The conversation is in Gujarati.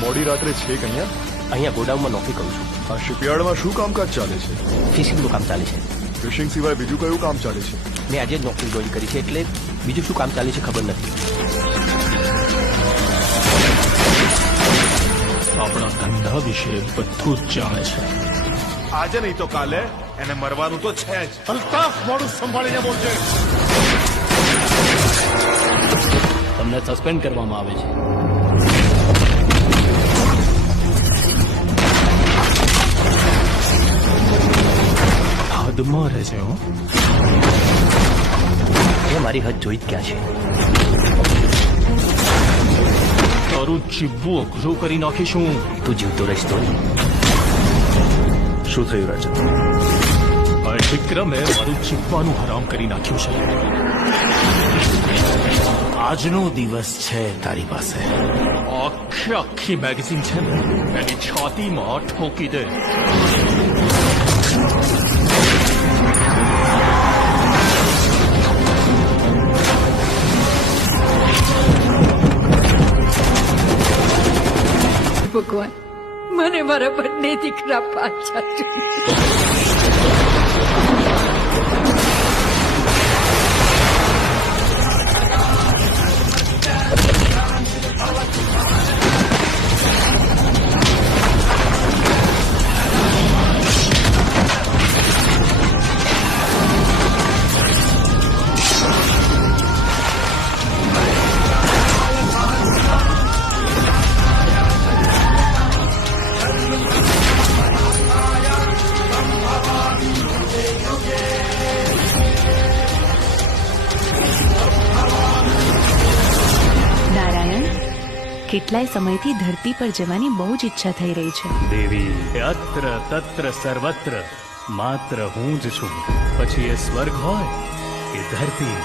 મોડી રાત્રે છે કન્યા? અહીંયા ગોડાઉનમાં નોકરી કરું છું. આ શિપયાર્ડમાં શું કામકાજ ચાલે છે? ફિશિંગનું કામ ચાલે છે. ફિશિંગ સિવાય બીજું કયું કામ ચાલે છે? મેં આજે જ નોકરી જોઈન કરી છે એટલે બીજું શું કામ ચાલે છે ખબર નથી. આપણા ધંધા વિશે બધું જ જાણે છે. આજે નહીં તો કાલે એને મરવાનું તો છે જ. અલ્તાફ, મોડું સંભાળીને બોલજે. તમને સસ્પેન્ડ કરવામાં આવે છે. હદમાં રહેશે હો. એ મારી હદ જોઈ જ ક્યાં છે. તારું જીવવું અઘરું કરી નાખીશું. તું જીવતો રહીશ તો નહીં. શું થયું રાજન? આ વિક્રમે મારું જીવવાનું હરામ કરી નાખ્યું છે. આજનો દિવસ છે તારી પાસે. આખી મેગેઝિન છે ને એની છાતીમાં ઠોકી દે. ભગવાન, મને મારા બંને દીકરા પાછા કેટલાય સમયથી ધરતી પર જવાની બહુ જ ઈચ્છા થઈ રહી છે. દેવી અત્ર તત્ર સર્વત્ર માત્ર હું જ છું. પછી એ સ્વર્ગ હોય કે ધરતી.